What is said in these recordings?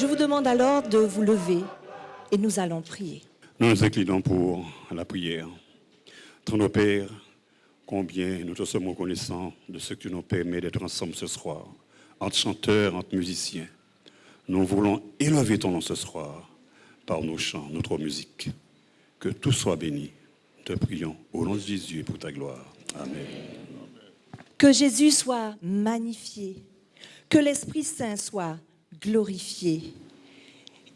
Je vous demande alors de vous lever et nous allons prier. Nous nous inclinons pour la prière. Ton Père, combien nous te sommes reconnaissants de ce que tu nous permets d'être ensemble ce soir, entre chanteurs, entre musiciens. Nous voulons élever ton nom ce soir par nos chants, notre musique. Que tout soit béni. Te prions au nom de Jésus et pour ta gloire. Amen. Que Jésus soit magnifié, que l'Esprit Saint soit glorifié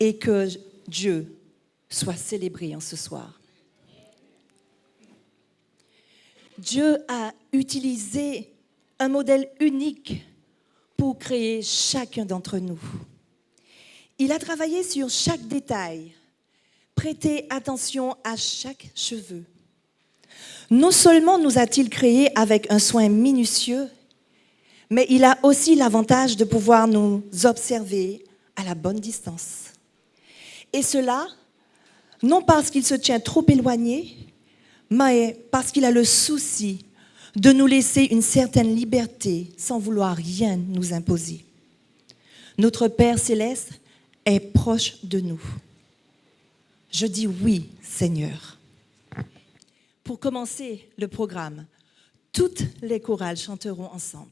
et que Dieu soit célébré en ce soir. Dieu a utilisé un modèle unique pour créer chacun d'entre nous. Il a travaillé sur chaque détail, prêté attention à chaque cheveu. Non seulement nous a-t-il créés avec un soin minutieux, mais il a aussi l'avantage de pouvoir nous observer à la bonne distance. Et cela, non parce qu'il se tient trop éloigné, mais parce qu'il a le souci de nous laisser une certaine liberté sans vouloir rien nous imposer. Notre Père céleste est proche de nous. Je dis oui, Seigneur. Pour commencer le programme, toutes les chorales chanteront ensemble.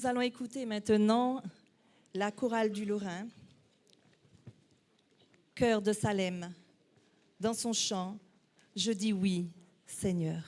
Nous allons écouter maintenant la chorale du Lorrain, Chœur de Salem, dans son chant « Je dis oui, Seigneur ».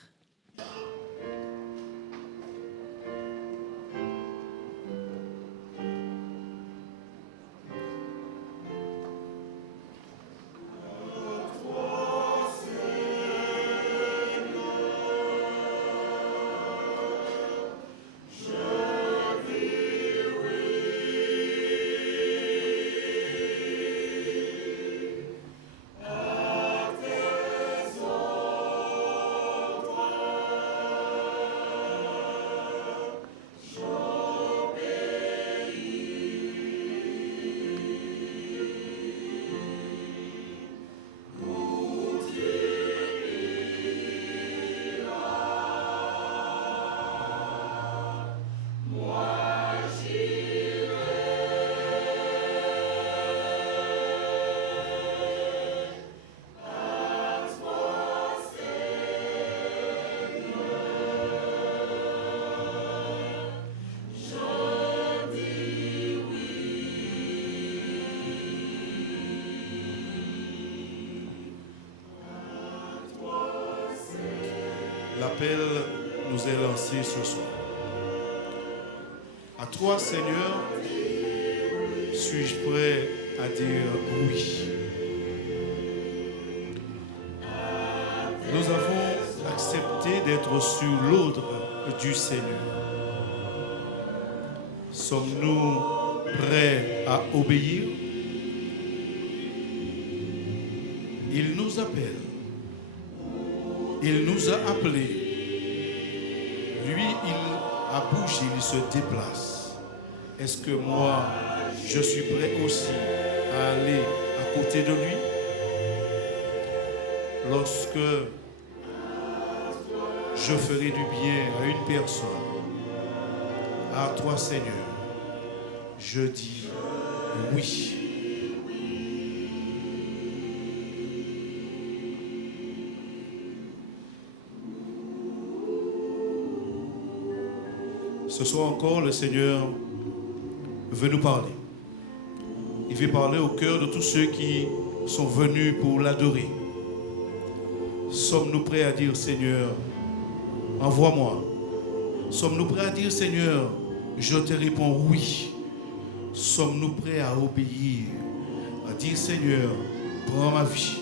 L'appel nous est lancé ce soir. À toi, Seigneur, suis-je prêt à dire oui? Nous avons accepté d'être sur l'ordre du Seigneur. Sommes-nous prêts à obéir? Il nous appelle. Il nous a appelés. Lui, il a bougé, il se déplace. Est-ce que moi, je suis prêt aussi à aller à côté de lui? Lorsque je ferai du bien à une personne, à toi, Seigneur, je dis oui. Ce soir encore, le Seigneur veut nous parler. Il veut parler au cœur de tous ceux qui sont venus pour l'adorer. Sommes-nous prêts à dire, Seigneur, envoie-moi? Sommes-nous prêts à dire, Seigneur, je te réponds oui? Sommes-nous prêts à obéir, à dire, Seigneur, prends ma vie,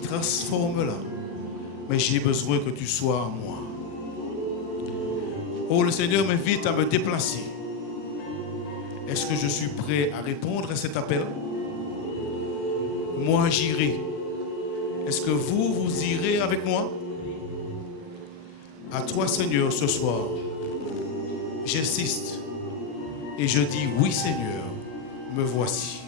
transforme-la, mais j'ai besoin que tu sois à moi. Oh, le Seigneur m'invite à me déplacer. Est-ce que je suis prêt à répondre à cet appel? Moi, j'irai. Est-ce que vous irez avec moi? À toi, Seigneur, ce soir, j'insiste et je dis oui, Seigneur, me voici.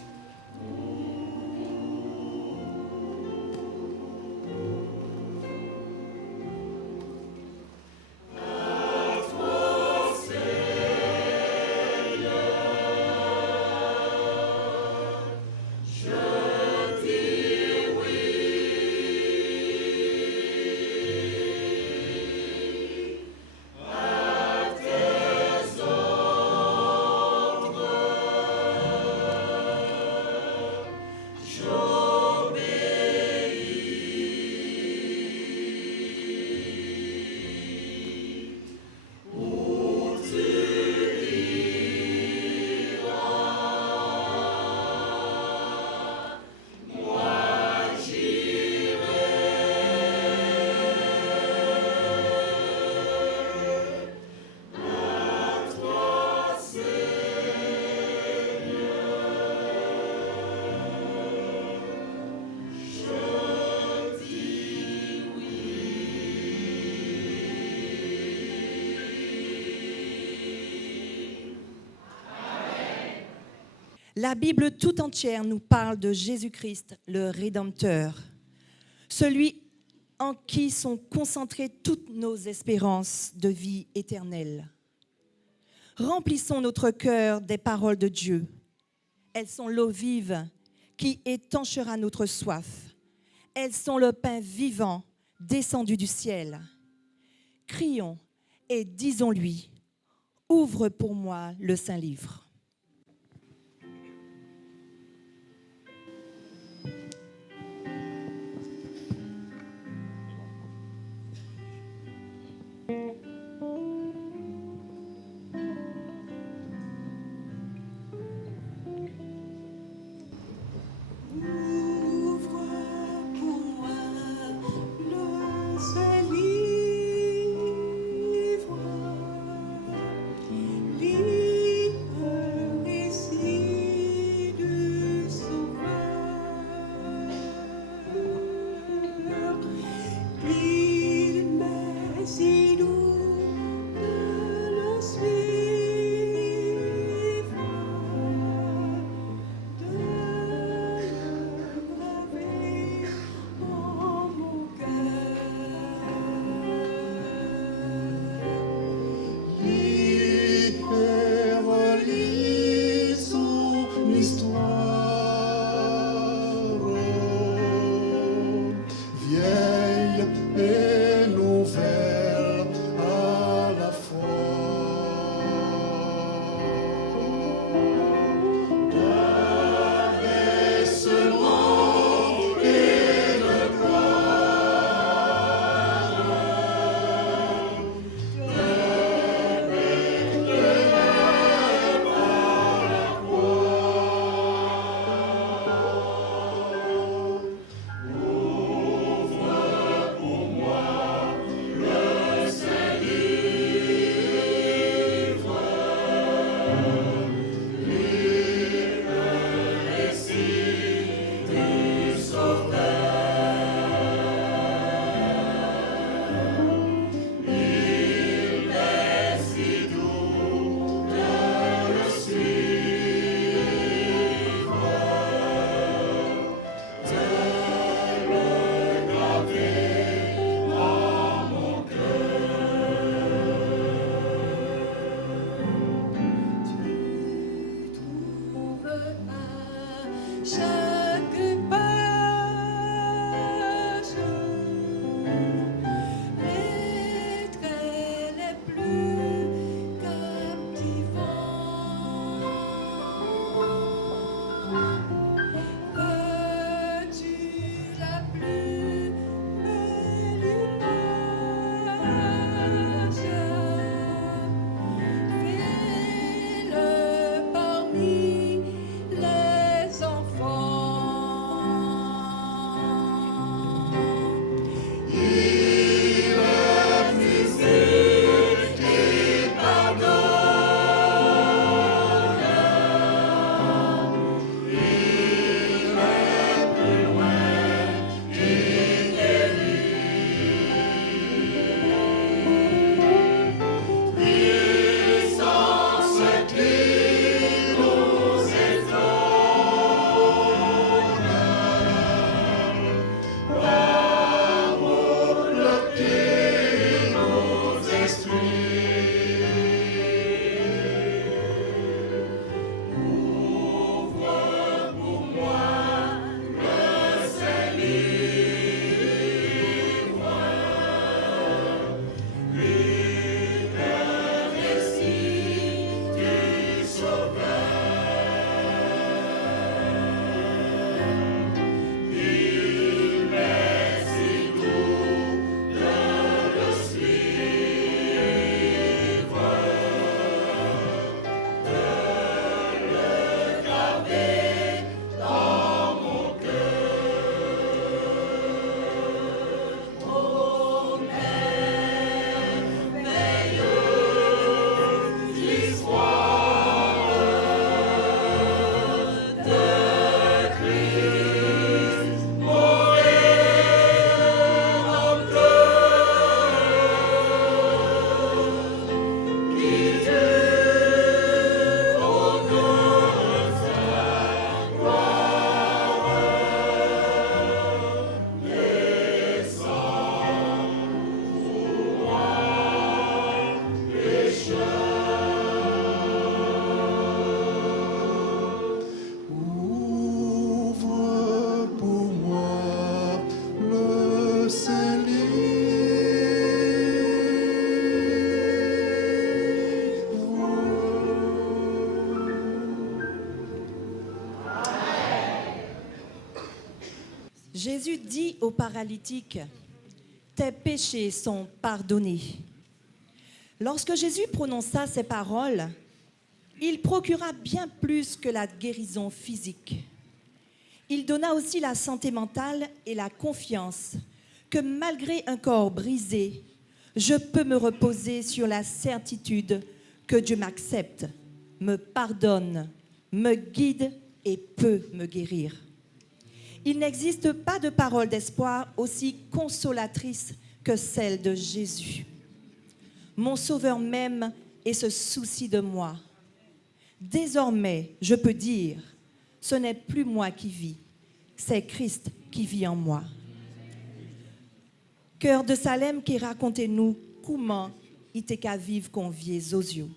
La Bible tout entière nous parle de Jésus-Christ, le Rédempteur, celui en qui sont concentrées toutes nos espérances de vie éternelle. Remplissons notre cœur des paroles de Dieu. Elles sont l'eau vive qui étanchera notre soif. Elles sont le pain vivant descendu du ciel. Crions et disons-lui: ouvre pour moi le Saint-Livre. Ouvre pour moi le Saint-Livre, lis dit au paralytique, « Tes péchés sont pardonnés ». Lorsque Jésus prononça ces paroles, il procura bien plus que la guérison physique. Il donna aussi la santé mentale et la confiance que malgré un corps brisé, je peux me reposer sur la certitude que Dieu m'accepte, me pardonne, me guide et peut me guérir. Il n'existe pas de parole d'espoir aussi consolatrice que celle de Jésus. Mon Sauveur m'aime et se soucie de moi. Désormais, je peux dire, ce n'est plus moi qui vis, c'est Christ qui vit en moi. Cœur de Salem, qui racontez-nous comment il t'est qu'à vivre convié Zozio.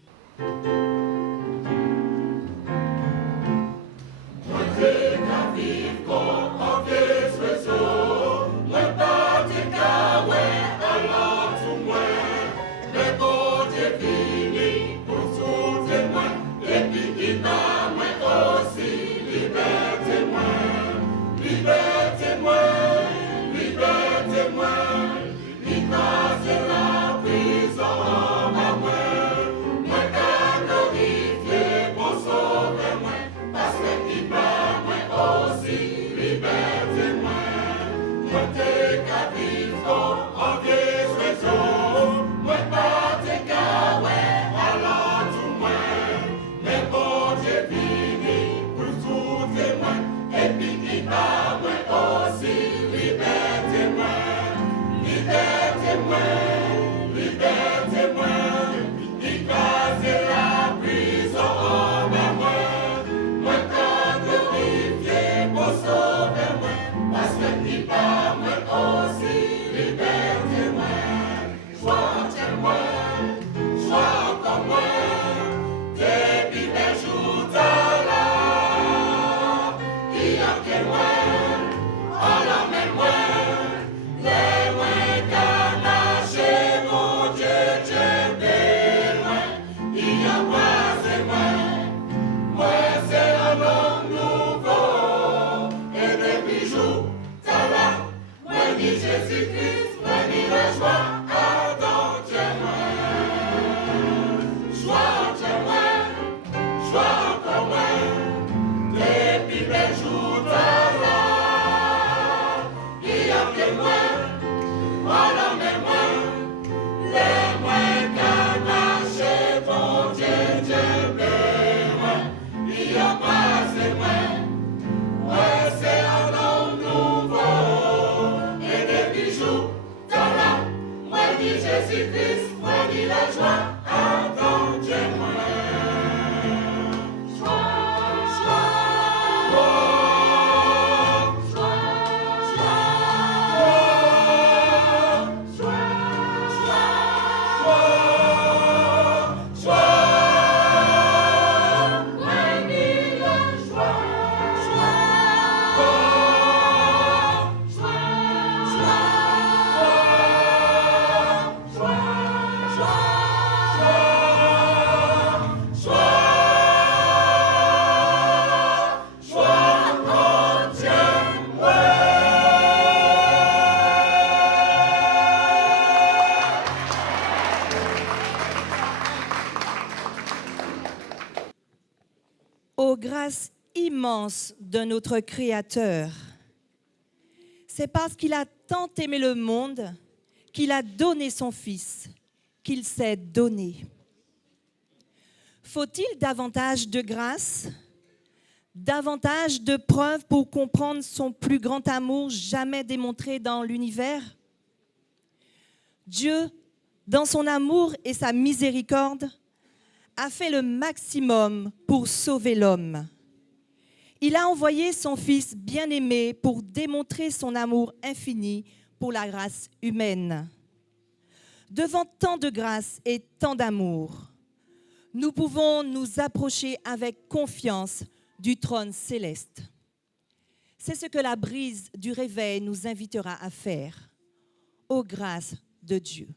Ô grâce immense de notre Créateur, c'est parce qu'il a tant aimé le monde qu'il a donné son Fils, qu'il s'est donné. Faut-il davantage de grâce, davantage de preuves pour comprendre son plus grand amour jamais démontré dans l'univers? Dieu, dans son amour et sa miséricorde, a fait le maximum pour sauver l'homme. Il a envoyé son Fils bien-aimé pour démontrer son amour infini pour la race humaine. Devant tant de grâce et tant d'amour, nous pouvons nous approcher avec confiance du trône céleste. C'est ce que la brise du réveil nous invitera à faire. Ô grâce de Dieu.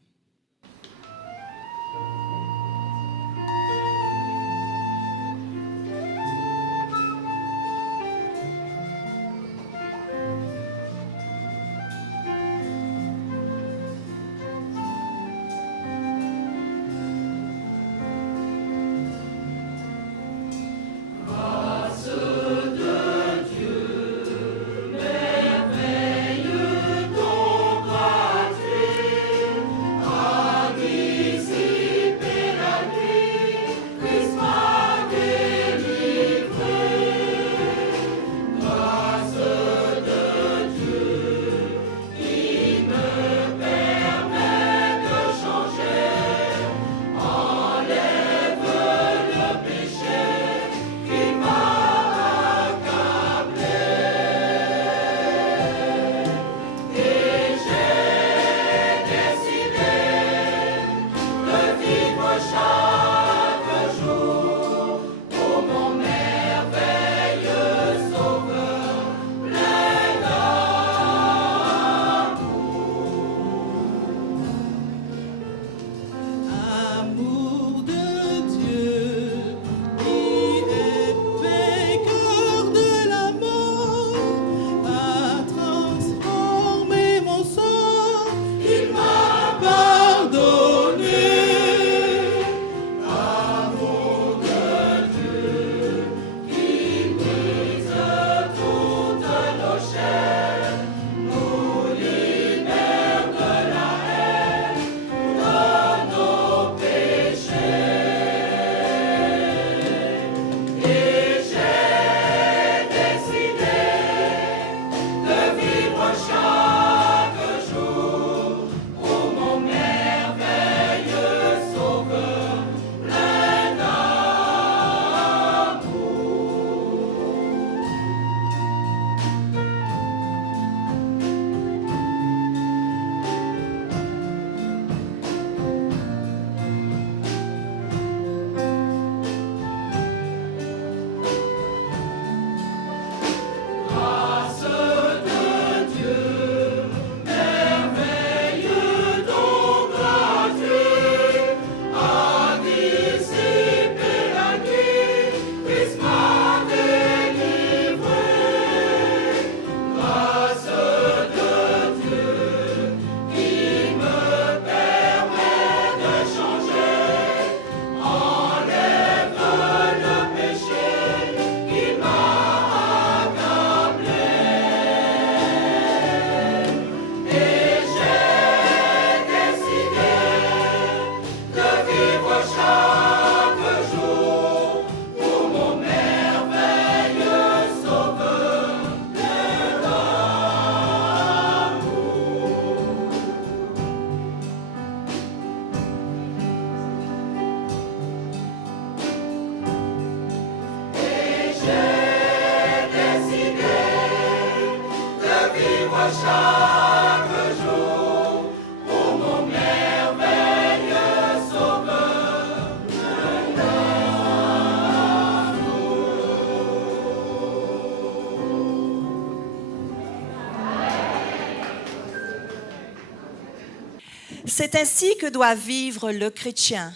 C'est ainsi que doit vivre le chrétien,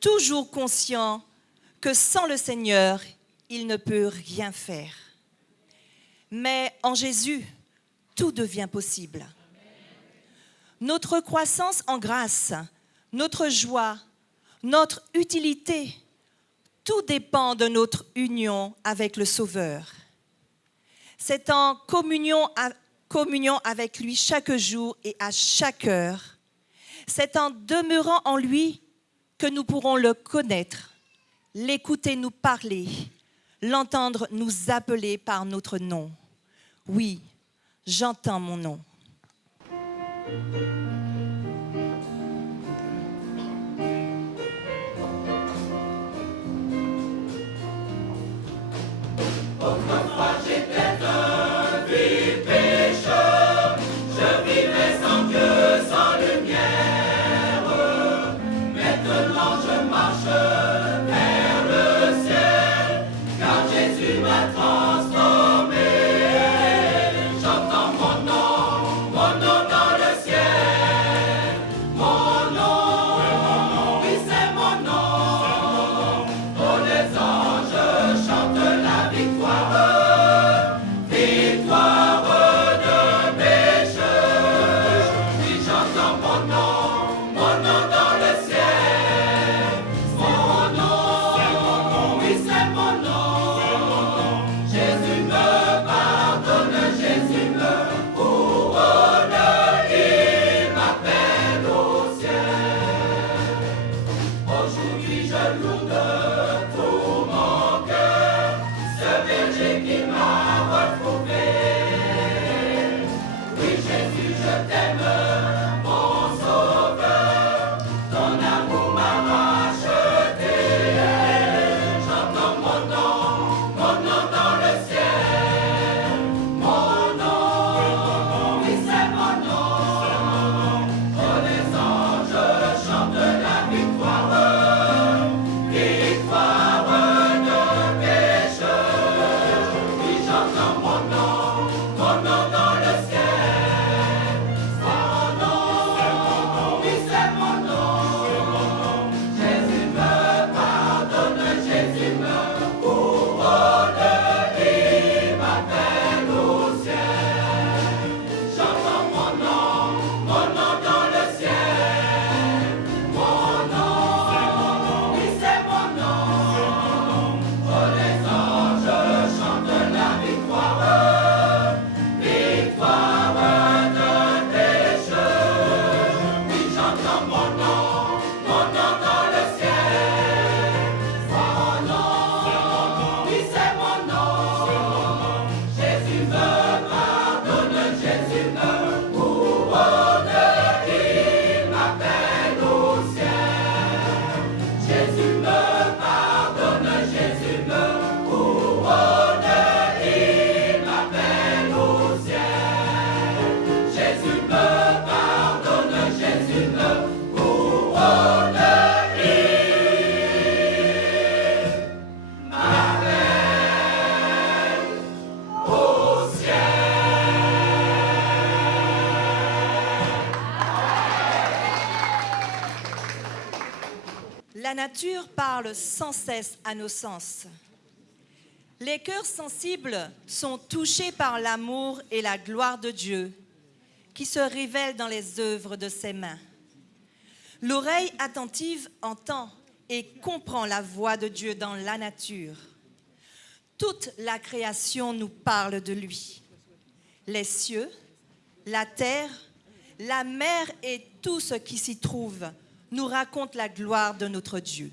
toujours conscient que sans le Seigneur, il ne peut rien faire. Mais en Jésus, tout devient possible. Notre croissance en grâce, notre joie, notre utilité, tout dépend de notre union avec le Sauveur. C'est en communion avec lui chaque jour et à chaque heure. C'est en demeurant en lui que nous pourrons le connaître, l'écouter nous parler, l'entendre nous appeler par notre nom. Oui, j'entends mon nom. La nature parle sans cesse à nos sens. Les cœurs sensibles sont touchés par l'amour et la gloire de Dieu qui se révèlent dans les œuvres de ses mains. L'oreille attentive entend et comprend la voix de Dieu dans la nature. Toute la création nous parle de lui. Les cieux, la terre, la mer et tout ce qui s'y trouve nous racontent la gloire de notre Dieu.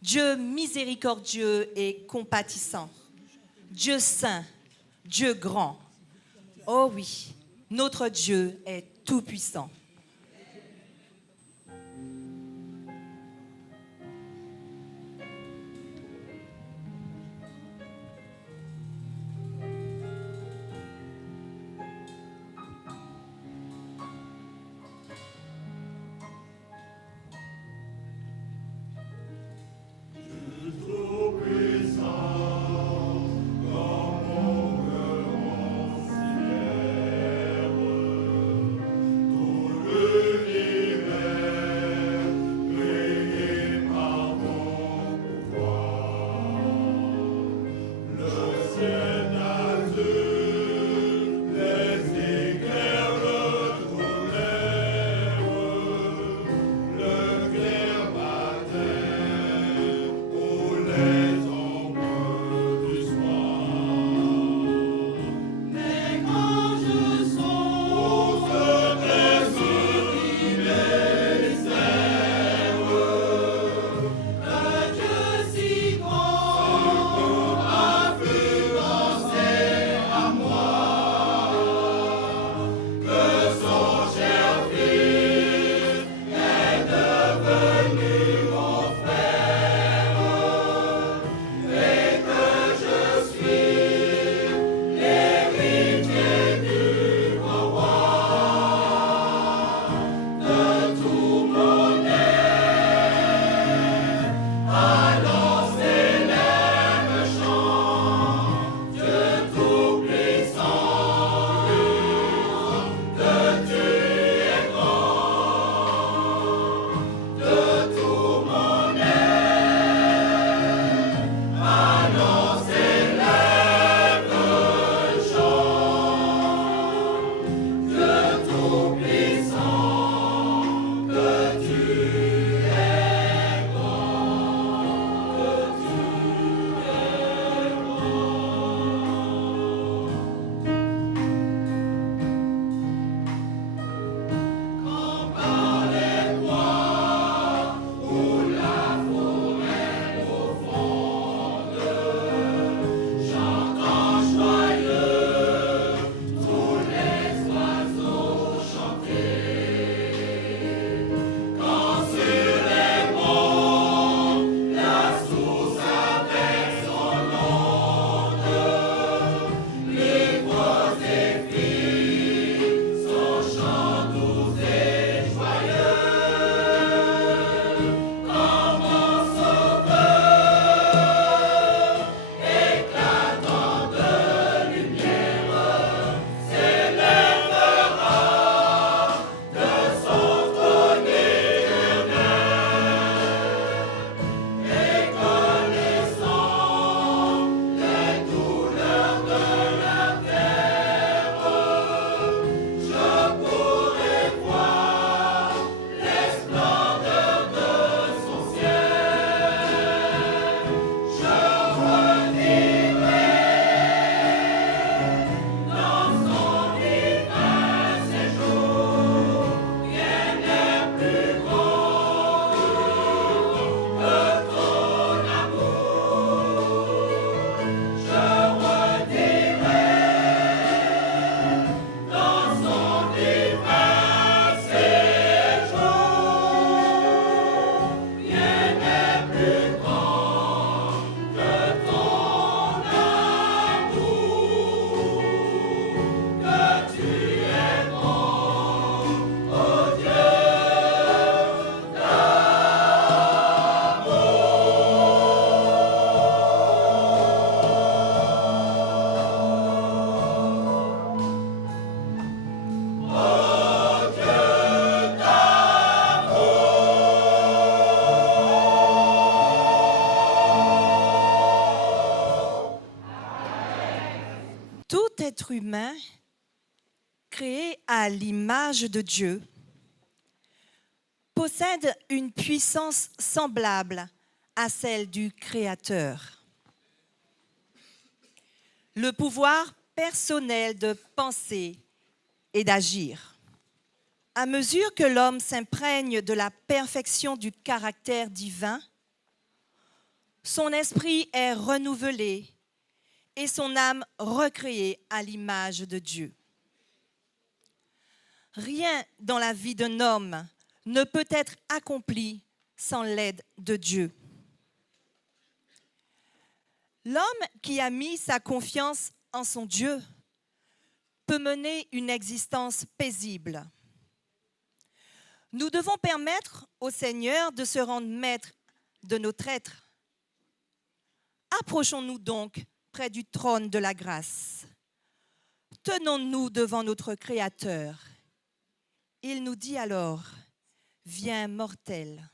Dieu miséricordieux et compatissant, Dieu saint, Dieu grand. Oh oui, notre Dieu est tout-puissant. Tout humain, créé à l'image de Dieu, possède une puissance semblable à celle du Créateur. Le pouvoir personnel de penser et d'agir. À mesure que l'homme s'imprègne de la perfection du caractère divin, son esprit est renouvelé et son âme recréée à l'image de Dieu. Rien dans la vie d'un homme ne peut être accompli sans l'aide de Dieu. L'homme qui a mis sa confiance en son Dieu peut mener une existence paisible. Nous devons permettre au Seigneur de se rendre maître de notre être. Approchons-nous donc près du trône de la grâce. Tenons-nous devant notre Créateur. Il nous dit alors, « Viens, mortel. »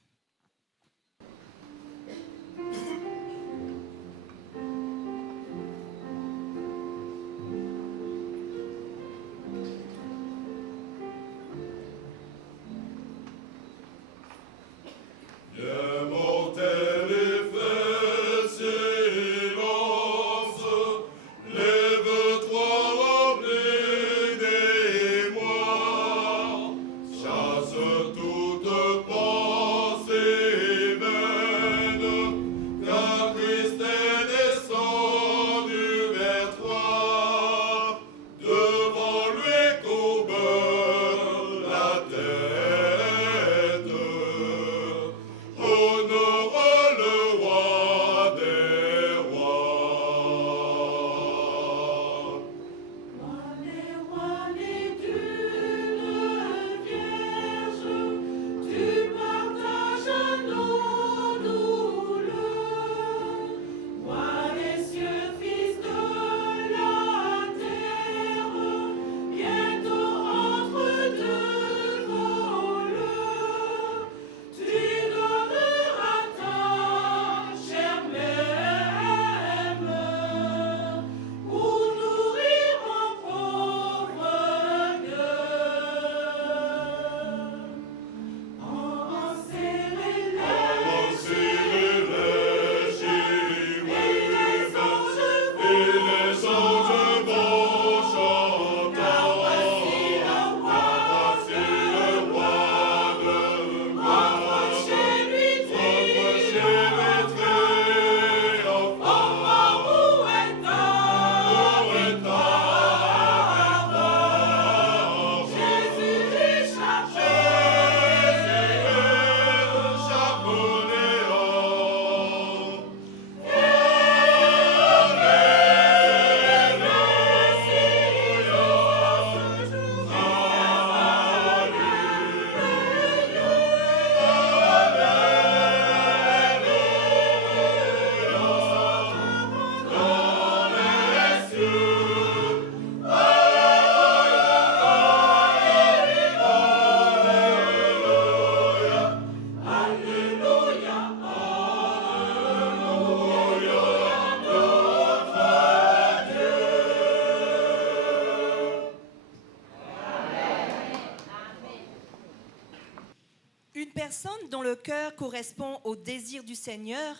Une personne dont le cœur correspond au désir du Seigneur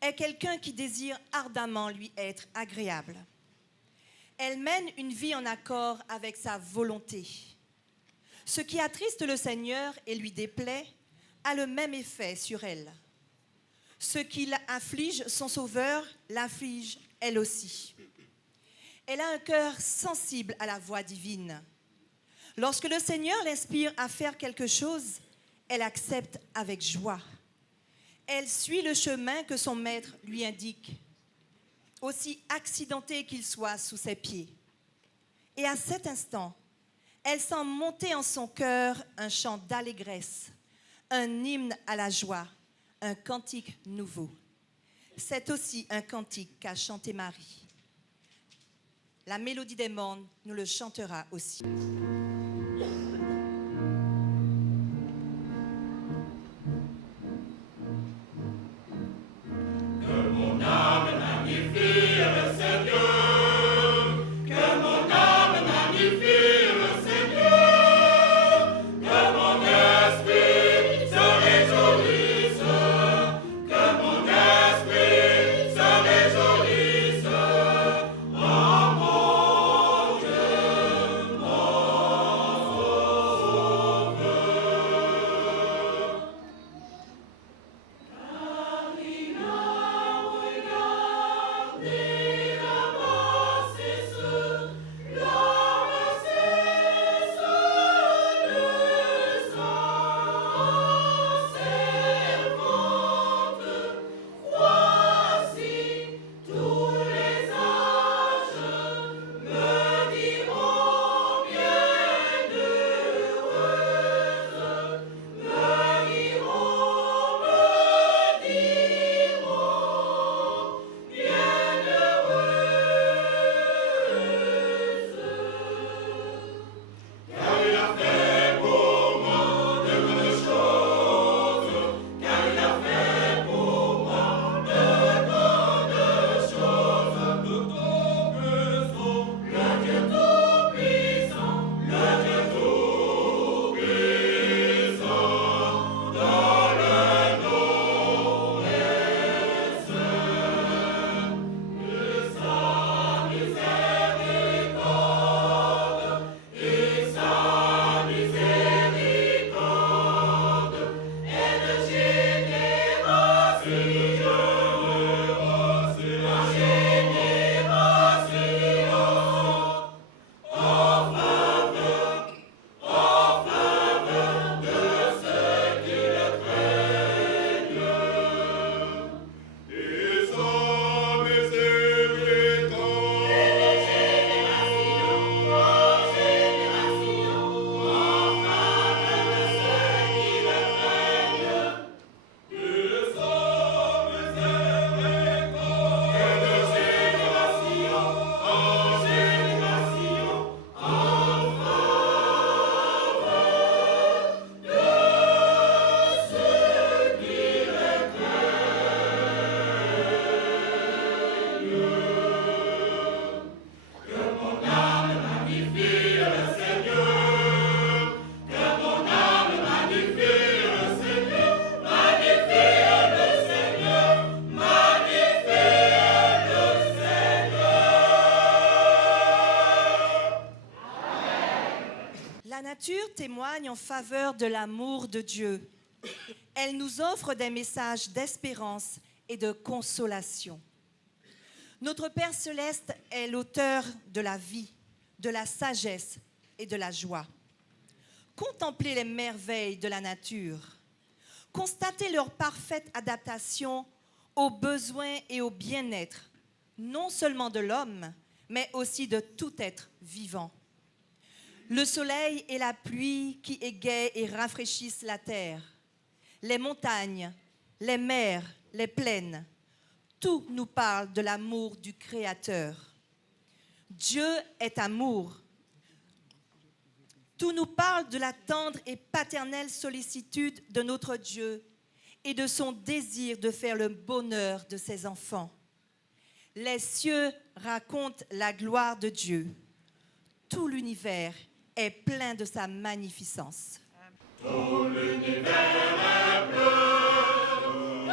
est quelqu'un qui désire ardemment lui être agréable. Elle mène une vie en accord avec sa volonté. Ce qui attriste le Seigneur et lui déplaît a le même effet sur elle. Ce qui afflige son Sauveur l'afflige elle aussi. Elle a un cœur sensible à la voix divine. Lorsque le Seigneur l'inspire à faire quelque chose, elle accepte avec joie. Elle suit le chemin que son maître lui indique, aussi accidenté qu'il soit sous ses pieds. Et à cet instant, elle sent monter en son cœur un chant d'allégresse, un hymne à la joie, un cantique nouveau. C'est aussi un cantique qu'a chanté Marie. La mélodie des mondes nous le chantera aussi. Que mon âme magnifie le Seigneur, que mon âme La nature témoigne en faveur de l'amour de Dieu. Elle nous offre des messages d'espérance et de consolation. Notre Père céleste est l'auteur de la vie, de la sagesse et de la joie. Contemplez les merveilles de la nature. Constatez leur parfaite adaptation aux besoins et au bien-être, non seulement de l'homme, mais aussi de tout être vivant. Le soleil et la pluie qui égayent et rafraîchissent la terre, les montagnes, les mers, les plaines, tout nous parle de l'amour du Créateur. Dieu est amour. Tout nous parle de la tendre et paternelle sollicitude de notre Dieu et de son désir de faire le bonheur de ses enfants. Les cieux racontent la gloire de Dieu. Tout l'univers est plein de sa magnificence. Tout l'univers est plein de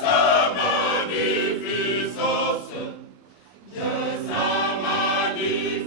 sa magnificence, de sa magnificence.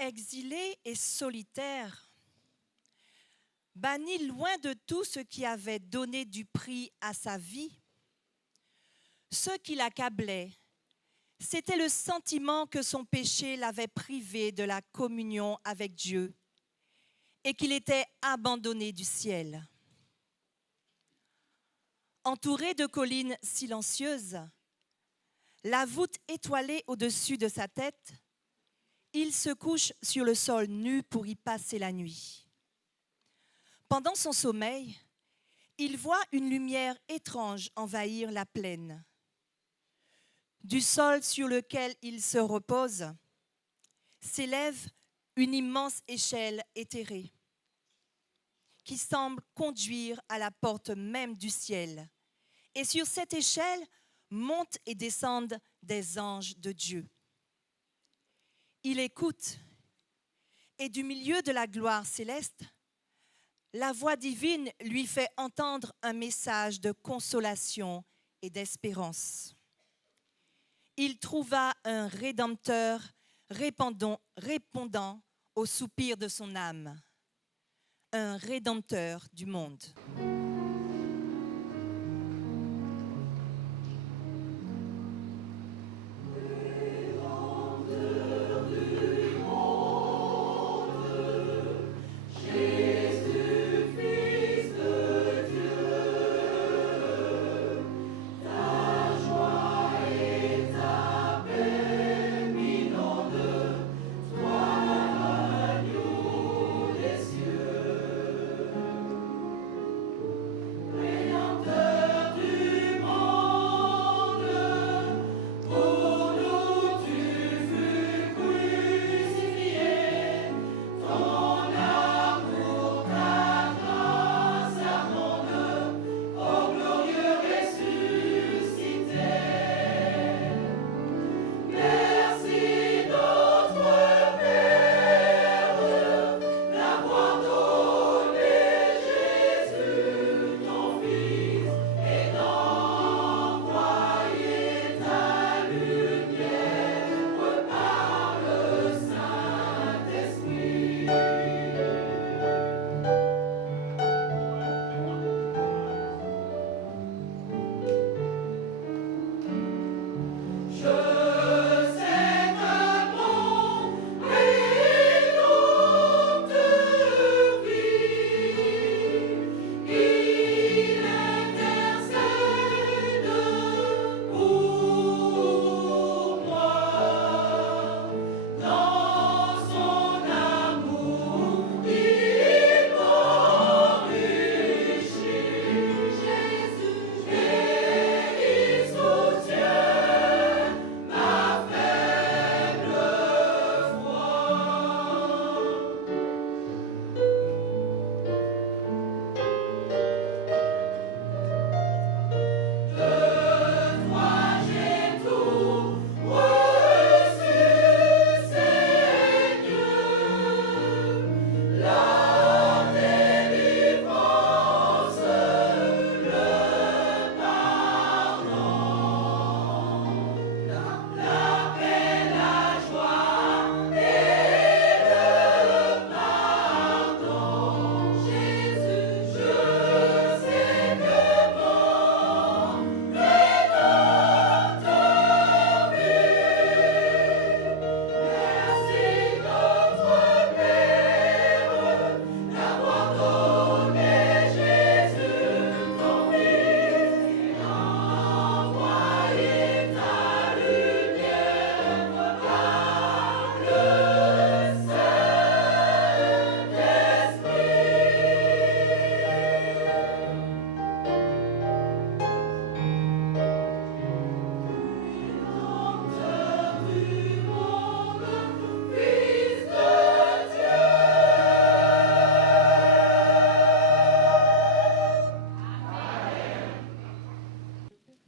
Exilé et solitaire, banni loin de tout ce qui avait donné du prix à sa vie, ce qui l'accablait, c'était le sentiment que son péché l'avait privé de la communion avec Dieu et qu'il était abandonné du ciel. Entouré de collines silencieuses, la voûte étoilée au-dessus de sa tête, il se couche sur le sol nu pour y passer la nuit. Pendant son sommeil, il voit une lumière étrange envahir la plaine. Du sol sur lequel il se repose, s'élève une immense échelle éthérée. qui semble conduire à la porte même du ciel. Et sur cette échelle montent et descendent des anges de Dieu. Il écoute, et du milieu de la gloire céleste, la voix divine lui fait entendre un message de consolation et d'espérance. Il trouva un Rédempteur répondant au soupir de son âme, un Rédempteur du monde.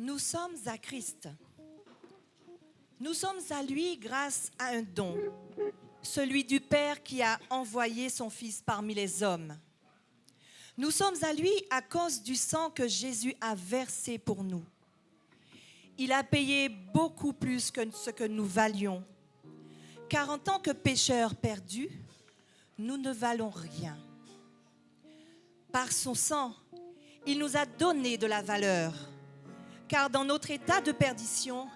Nous sommes à Christ. Nous sommes à lui grâce à un don, celui du Père qui a envoyé son Fils parmi les hommes. Nous sommes à lui à cause du sang que Jésus a versé pour nous. Il a payé beaucoup plus que ce que nous valions, car en tant que pécheurs perdus, nous ne valons rien. Par son sang, il nous a donné de la valeur, car dans notre état de perdition,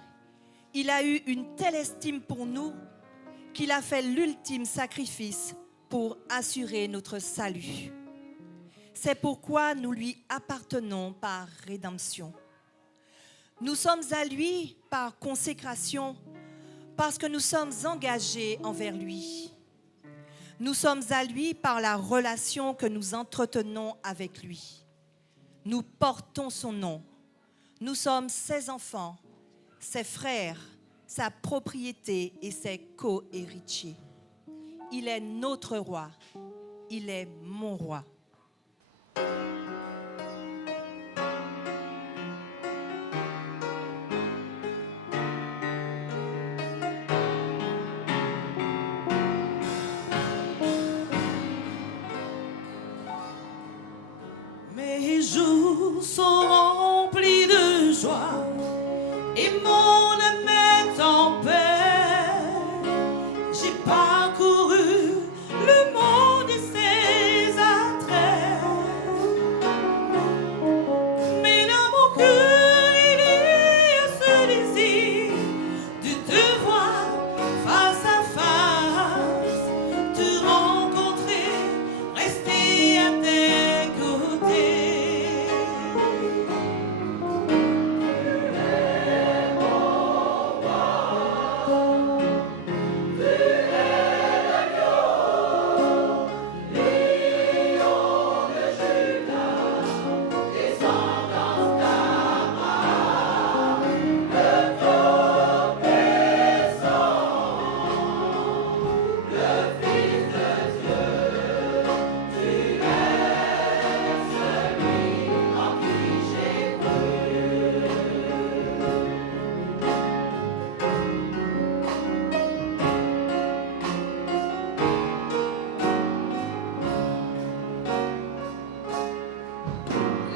il a eu une telle estime pour nous qu'il a fait l'ultime sacrifice pour assurer notre salut. C'est pourquoi nous lui appartenons par rédemption. Nous sommes à lui par consécration, parce que nous sommes engagés envers lui. Nous sommes à lui par la relation que nous entretenons avec lui. Nous portons son nom. Nous sommes ses enfants, ses frères, sa propriété et ses co-héritiers. Il est notre roi. Il est mon roi. jours sont remplis de joie et mon âme est en paix. J'ai parcouru le monde et ses attraits, mais dans mon cœur il y a ce désir de te voir face à face, te rencontrer, rester à tes côtés.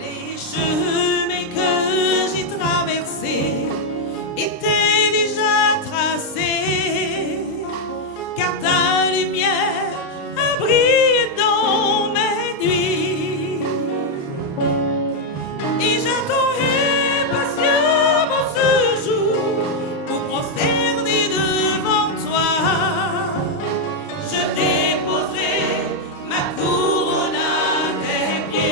Les chemins que j'ai traversés étaient déjà tracés, car ta lumière a brillé dans mes nuits. Et j'attendais patiemment ce jour pour prosterner devant toi. Je déposerai ma couronne à tes pieds.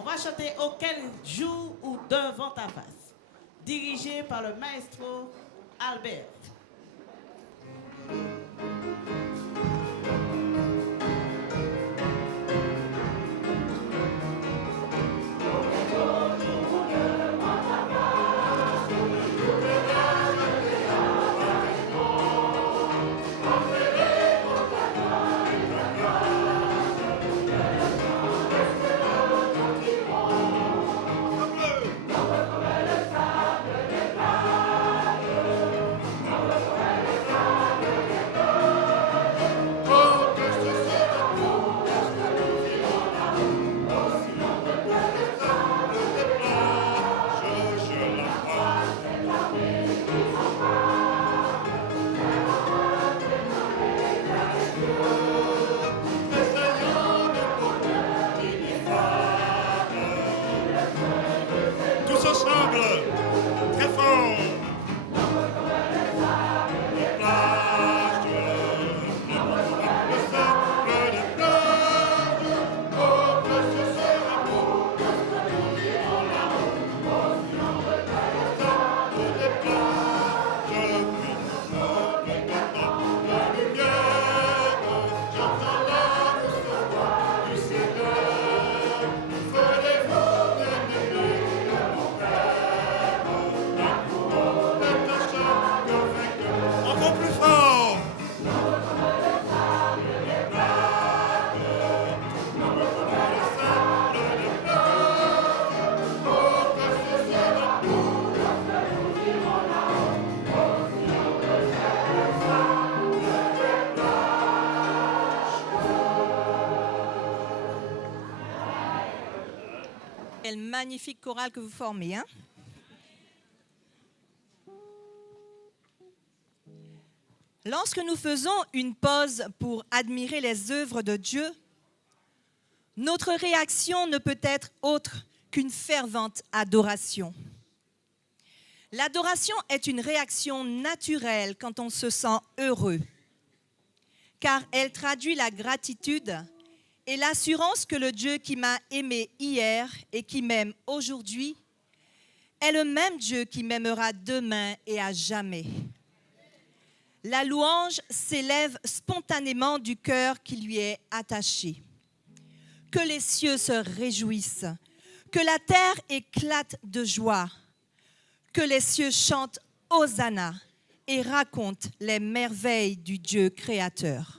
On va chanter Auquel jour ou devant ta face, dirigé par le maestro Albert. Quelle magnifique chorale que vous formez, hein? Lorsque nous faisons une pause pour admirer les œuvres de Dieu, notre réaction ne peut être autre qu'une fervente adoration. L'adoration est une réaction naturelle quand on se sent heureux, car elle traduit la gratitude et l'assurance que le Dieu qui m'a aimé hier et qui m'aime aujourd'hui est le même Dieu qui m'aimera demain et à jamais. La louange s'élève spontanément du cœur qui lui est attaché. Que les cieux se réjouissent, que la terre éclate de joie, que les cieux chantent Hosanna et racontent les merveilles du Dieu créateur.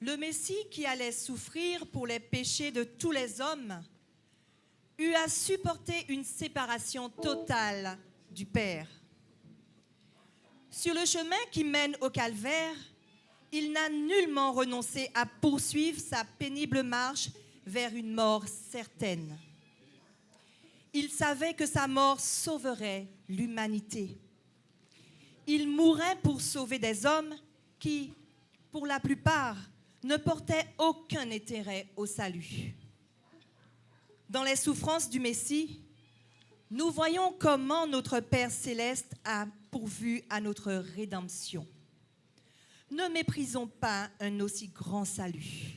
Le Messie qui allait souffrir pour les péchés de tous les hommes eut à supporter une séparation totale du Père. Sur le chemin qui mène au calvaire, il n'a nullement renoncé à poursuivre sa pénible marche vers une mort certaine. Il savait que sa mort sauverait l'humanité. Il mourait pour sauver des hommes qui, pour la plupart, ne portaient aucun intérêt au salut. Dans les souffrances du Messie, nous voyons comment notre Père céleste a pourvu à notre rédemption. Ne méprisons pas un aussi grand salut.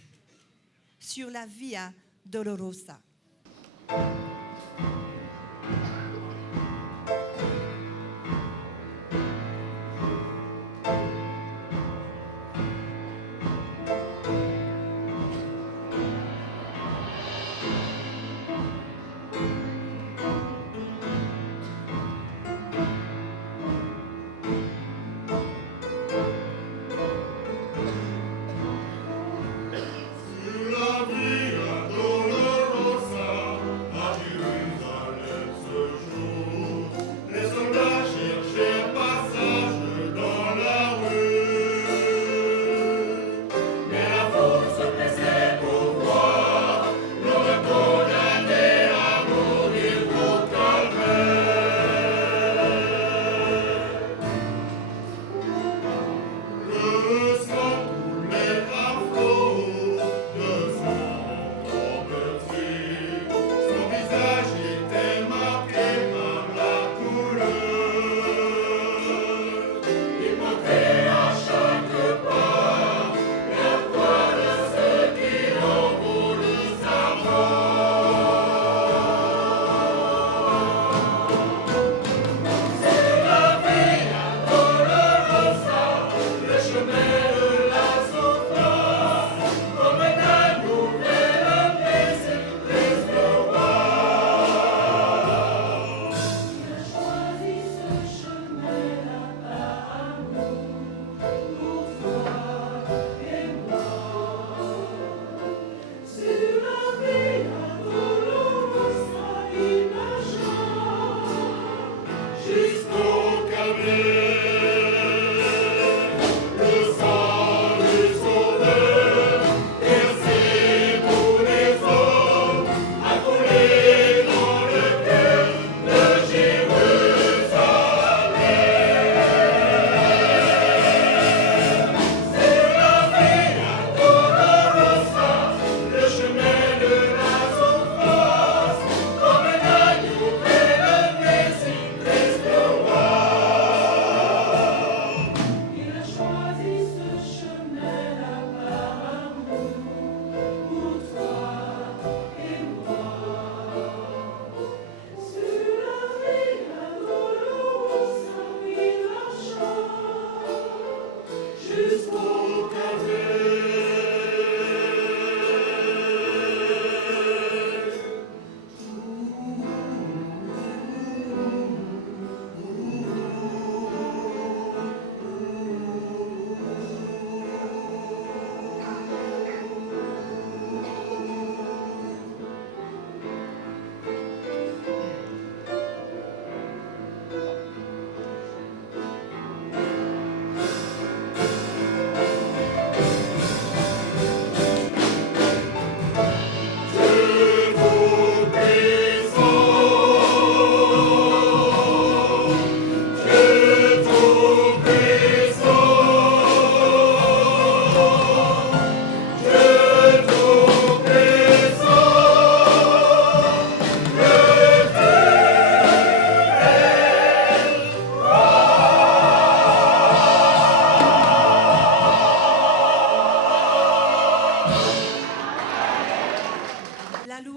Sur la Via Dolorosa. Sur la Via Dolorosa,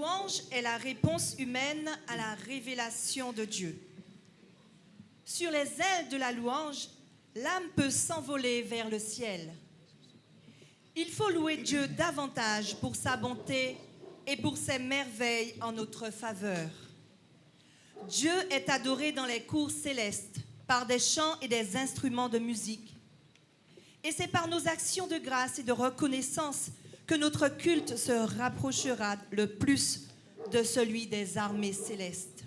louange est la réponse humaine à la révélation de Dieu. Sur les ailes de la louange, l'âme peut s'envoler vers le ciel. Il faut louer Dieu davantage pour sa bonté et pour ses merveilles en notre faveur. Dieu est adoré dans les cours célestes par des chants et des instruments de musique. Et c'est par nos actions de grâce et de reconnaissance que notre culte se rapprochera le plus de celui des armées célestes.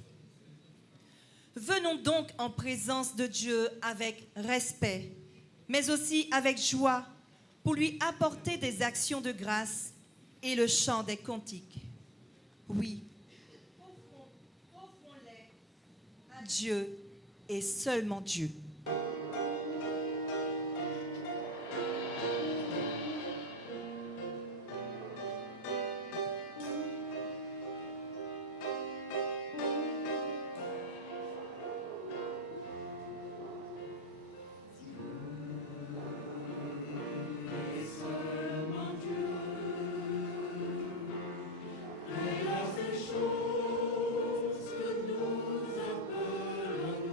Venons donc en présence de Dieu avec respect, mais aussi avec joie, pour lui apporter des actions de grâce et le chant des cantiques. Oui, offrons-les à Dieu et seulement Dieu. Choses que nous appelons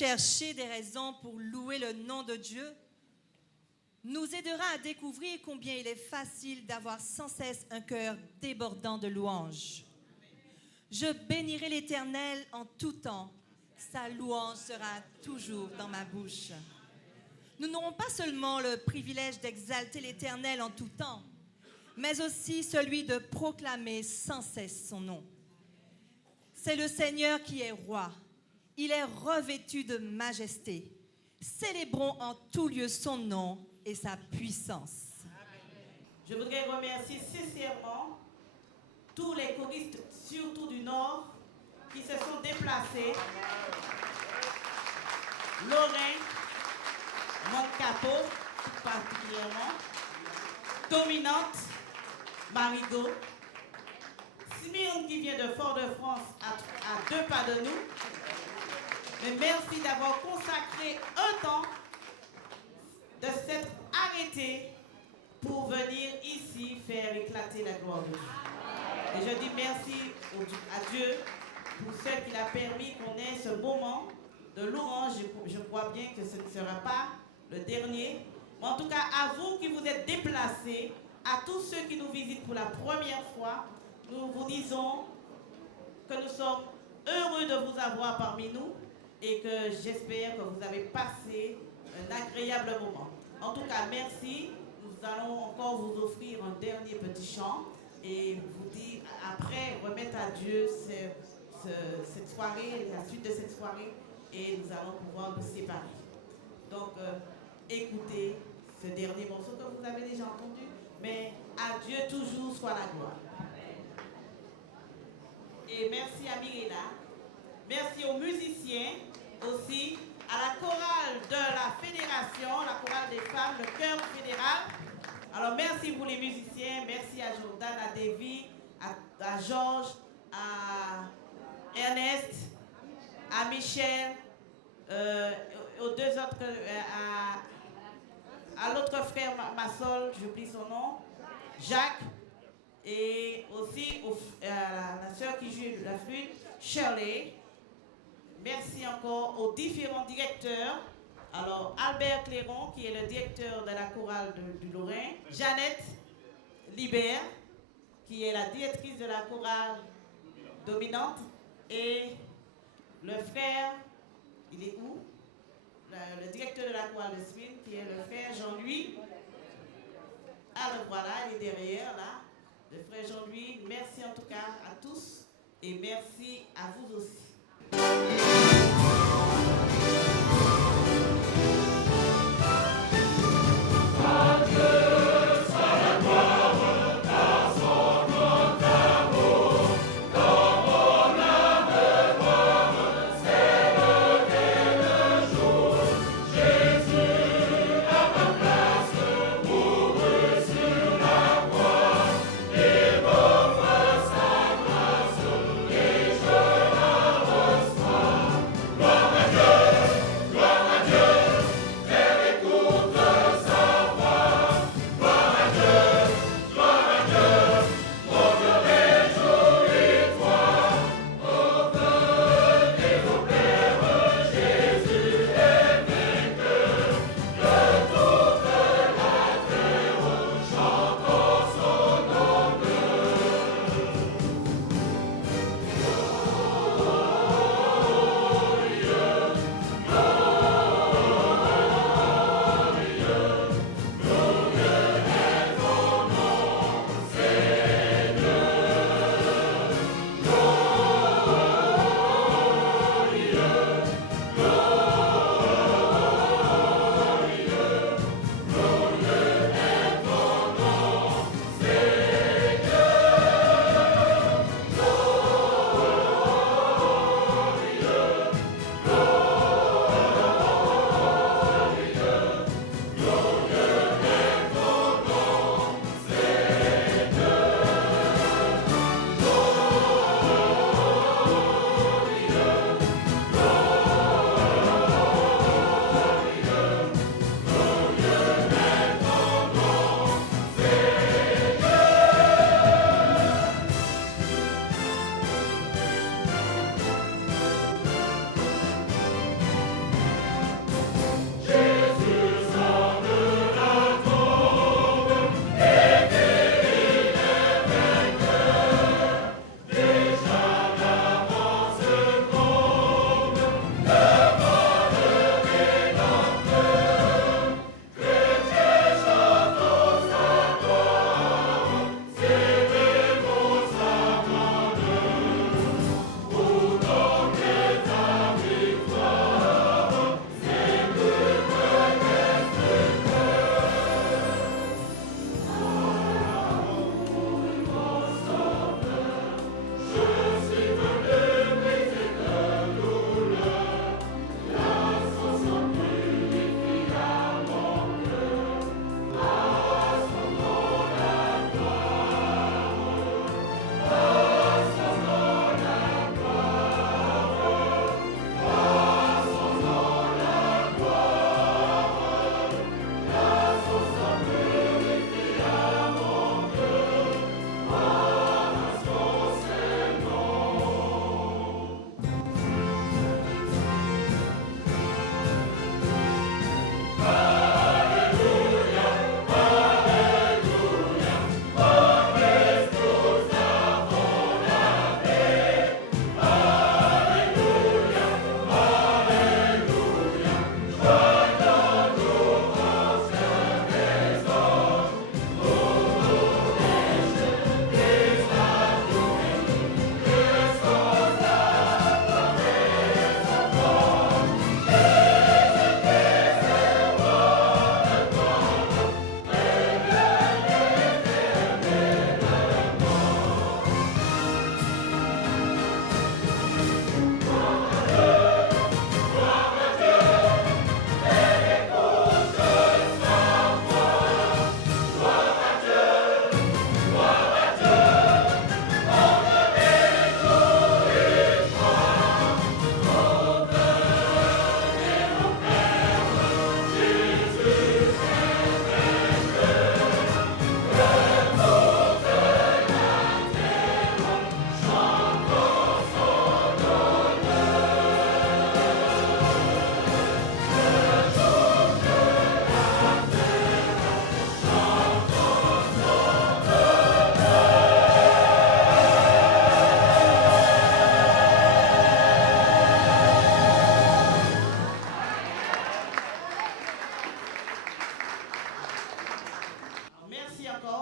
chercher des raisons pour louer le nom de Dieu nous aidera à découvrir combien il est facile d'avoir sans cesse un cœur débordant de louanges. Je bénirai l'Éternel en tout temps. Sa louange sera toujours dans ma bouche. Nous n'aurons pas seulement le privilège d'exalter l'Éternel en tout temps, mais aussi celui de proclamer sans cesse son nom. C'est le Seigneur qui est roi. Il est revêtu de majesté. Célébrons en tout lieu son nom et sa puissance. Je voudrais remercier sincèrement tous les choristes, surtout du Nord, qui se sont déplacés. Lorrain, Montcapo, tout particulièrement, Dominante, Marigot, Simeon qui vient de Fort-de-France à 2 pas de nous. Mais merci d'avoir consacré un temps, de s'être arrêté pour venir ici faire éclater la gloire de Dieu. Et je dis merci à Dieu pour ce qu'il a permis qu'on ait ce moment de louange. Je crois bien que ce ne sera pas le dernier. Mais en tout cas, à vous qui vous êtes déplacés, à tous ceux qui nous visitent pour la première fois, nous vous disons que nous sommes heureux de vous avoir parmi nous et que j'espère que vous avez passé un agréable moment. En tout cas, merci. Nous allons encore vous offrir un dernier petit chant et vous dire, après, remettre à Dieu cette soirée, la suite de cette soirée, et nous allons pouvoir nous séparer. Donc, écoutez ce dernier morceau que vous avez déjà entendu, mais à Dieu toujours soit la gloire. Et merci à Mirella, merci aux musiciens aussi, à la chorale de la fédération, la chorale des femmes, le chœur fédéral. Alors merci pour les musiciens, merci à Jordan, à Davy, à Georges, à Ernest, à Michel, aux deux autres, à l'autre frère Massol, j'oublie son nom, Jacques, et aussi à la sœur qui joue la flûte, Shirley. Merci encore aux différents directeurs. Alors, Albert Clairon, qui est le directeur de la chorale du Lorrain, Jeannette Libert, qui est la directrice de la chorale dominante, et le frère, il est où? Le directeur de la chorale de Smith, qui est le frère Jean-Louis. Ah, le voilà, il est derrière, là. Le frère Jean-Louis, merci en tout cas à tous, et merci à vous aussi. Et je la reçois.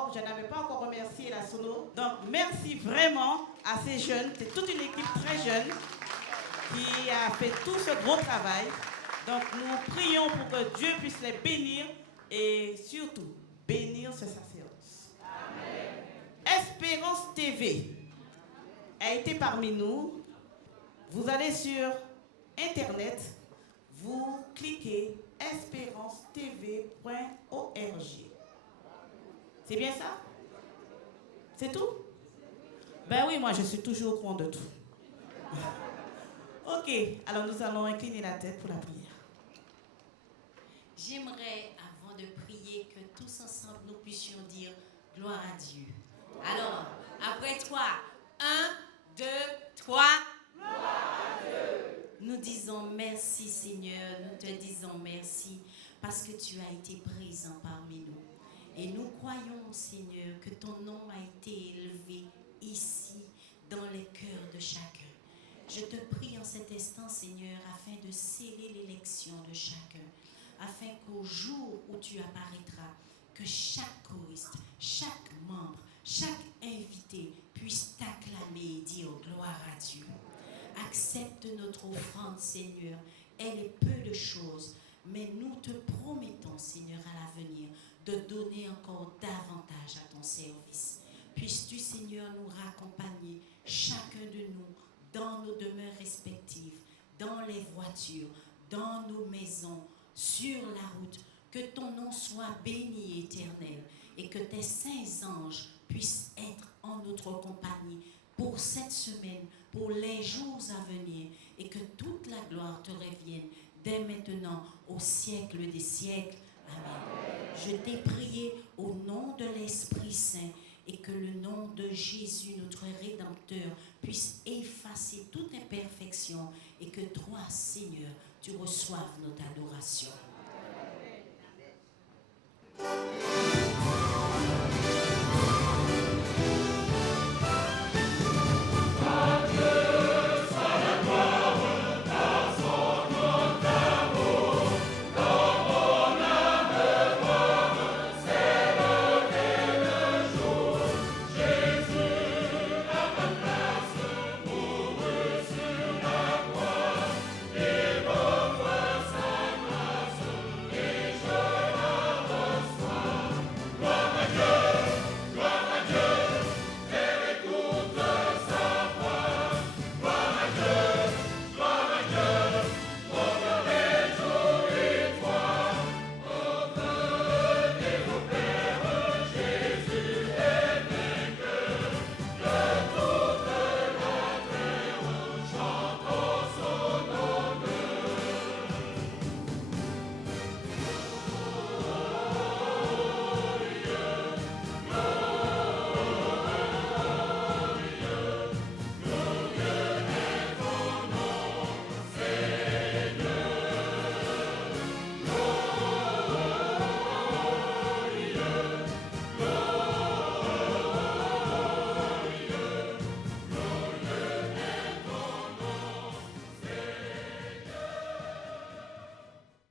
encore, je n'avais pas encore remercié la Sono. Donc merci vraiment à ces jeunes, c'est toute une équipe très jeune qui a fait tout ce gros travail. Donc nous prions pour que Dieu puisse les bénir et surtout bénir ce sacerdoce. Amen. Espérance TV a été parmi nous. Vous allez sur Internet, vous cliquez espérancetv.org. C'est bien ça? C'est tout? Ben oui, moi je suis toujours au courant de tout. Ok, alors nous allons incliner la tête pour la prière. J'aimerais, avant de prier, que tous ensemble nous puissions dire gloire à Dieu. Alors, après toi, 1, 2, 3. Gloire à Dieu. Nous disons merci Seigneur, nous te disons merci parce que tu as été présent parmi nous. Et nous croyons Seigneur que ton nom a été élevé ici dans les cœurs de chacun. Je te prie en cet instant Seigneur afin de sceller l'élection de chacun, afin qu'au jour où tu apparaîtras, que chaque choriste, chaque membre, chaque invité puisse t'acclamer et dire gloire à Dieu. Accepte notre offrande, Seigneur. Elle est peu de choses, mais nous te promettons, Seigneur, à l'avenir, de donner encore davantage à ton service. Puisses-tu, Seigneur, nous raccompagner, chacun de nous, dans nos demeures respectives, dans les voitures, dans nos maisons, sur la route. Que ton nom soit béni, Éternel, et que tes saints anges puissent être en notre compagnie pour cette semaine, pour les jours à venir, et que toute la gloire te revienne dès maintenant, au siècle des siècles. Amen. Je t'ai prié au nom de l'Esprit Saint, et que le nom de Jésus, notre Rédempteur, puisse effacer toute imperfection, et que toi, Seigneur, tu reçoives notre adoration.